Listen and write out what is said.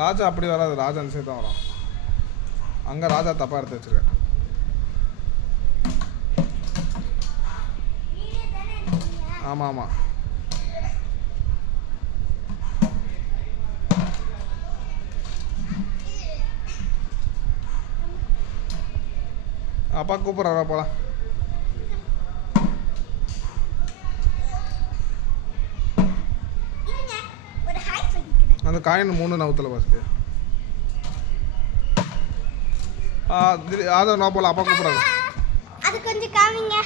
ராஜா அப்படி வராது, ராஜா அந்த சைடு தான் வரும். அங்கே ராஜா தப்பாக எடுத்து வச்சிருக்கேன். ஆமாம் ஆமாம். அப்பா கூப்பிட்றா போலாம். அந்த காயின் 3 நவுத்தில் பஸ்ட்டு. அதை நான் போகலாம். அப்பா கூப்பிட்றாங்க. அது கொஞ்சம் காமிங்க.